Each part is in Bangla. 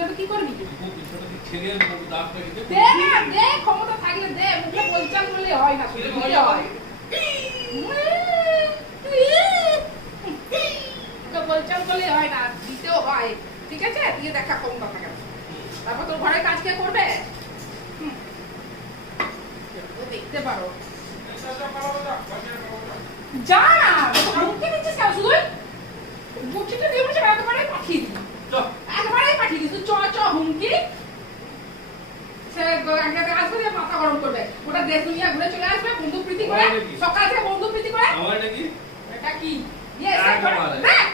না তো কি করবি? পিছনে ছেড়ে দাঁতটা কেটে দে না, দে, ক্ষমতা থাকলে দে, মুখে বলচাল করলে হয় না, শুধু দিতে হয়। মুখে বলচাল করলে হয় না, দিতেও হয়। ঠিক আছে, দিয়ে দেখা ক্ষমতা থাকে না। তারপর তোর ঘরের কাজ কে করবে? ও দেখতে পারো। যা না, মুখে দিচ্ছিস কেন শুধু? বুকটা দিয়ে বলছে একবারে পাঠিয়ে দিই। একবারে পাঠিয়ে দিই, তুই চ চ হুমকি। সে একসাথে আসবে দিয়ে মাথা গরম করবে। ওটা দেশ দুনিয়া ঘুরে চলে আসবে বন্ধু প্রীতি করে। সকাল থেকে বন্ধু প্রীতি করে। আমার নাকি এটা কি? ইয়ে দেখ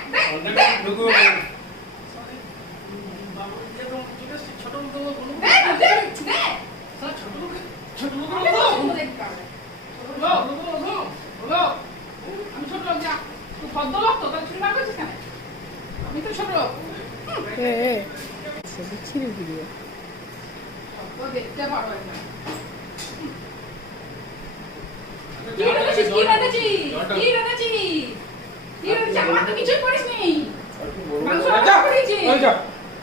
দেখ ঢুকু ছোট লোক দেখ দেখ দেখ ছোট লোক আমি ছোট লোক যা তুই ভদ্রলোক তো তাহলে চুরি করছিস কেন? আমি তো ছোট লোক। বিচ্ছিরি ভিডিও দেখতে পারো না। কি রেখেছিস? কি রেখেছিস? কি রেখেছিস? কি রেখেছিস? আমার তো কিছুই করিসনি। মাংস রান্না করেছিস।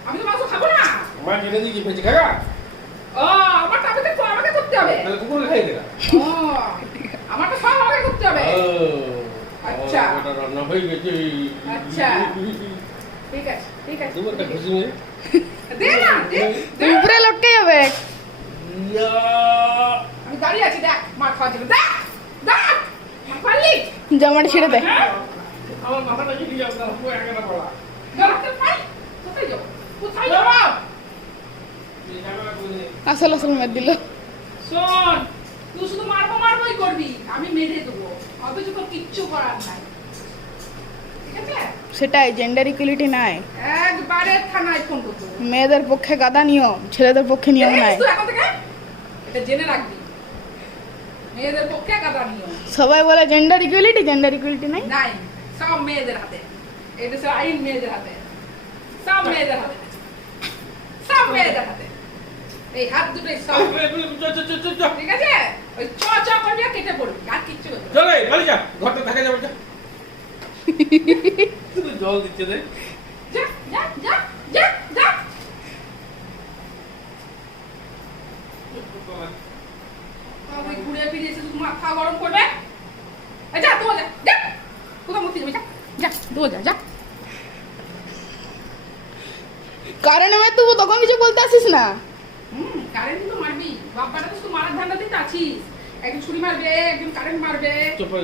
আমি তো মাংস খাবো না। আমার জেনে দিই কি পেয়েছে কাকা ও, আমারটা আমাকে করতে হবে। তাহলে কুকুর খাই দেনা ও, আমারটা সব আমাকে করতে হবে। আচ্ছা। ওটা রান্না হয়ে গেছে আচ্ছা। ঠিক আছে, ঠিক আছে। দুপুরটা খুশি নিয়ে দে না, দে। দে। উপরে লটকে যাবে আমি দাঁড়িয়ে আছি, দেখ মার খাওয়া যাবে। দেখ দেখ মার পারলি? জামাটা ছেড়ে দে আমার মাথাটা কি দিয়ে আপনারা পুরো একাটা পড়া দাঁড়াতে পাই? কোথায় যাবো? কোথায় যাবো? এই জায়গাটা করে আসল আসল মেরে দিল শোন, তুই শুধু মারবোই করবি, আমি মেরে দেবো। অথচ তোর কিচ্ছু করার নাই। ঠিক আছে? সেটাই জেন্ডার ইকুয়ালিটি নাই একবারে থানায় ফোন করবো। মেয়েদের পক্ষে গাদা নিয়ম ছেলেদের পক্ষে নিয়ম নাই দেখিস তুই এখন থেকে? এটা জেনে রাখবি। মেয়েদের পক্ষে কাদা নিয়ম সবাই বলে জেন্ডার ইকুয়ালিটি নাই নাই, সব মেয়েদের হাতে। এটা সব আইন মেয়েদের হাতে, সব মেয়েদের হাতে, সব মেয়েদের হাতে। এই হাত দুটোই সব। ঠিক আছে? ওই চ চ করবি আর কেটে পড়বি, আর কিচ্ছু করবি না। চলে বাড়ি যা ঘরটা থাকা যাবে যা তুই জল দিচ্ছে রে যা যা যা যা যা। তবে ঘুরে ফিরে এসে শুধু মাথা গরম করবে। এই যা, দৌড় যা, যা। কোথাও মরতে যাবে, যা যা, দৌড় যা, যা। কারণে আমি তুই তখন কিছু বলতে আসিস না কারেন্ট তো মারবি, বাপ্পাটা তো শুধু মারার ধান্দাতেই তো আছিস। একজন ছুরি মারবে, একজন কারেন্ট মারবে। চুপ করে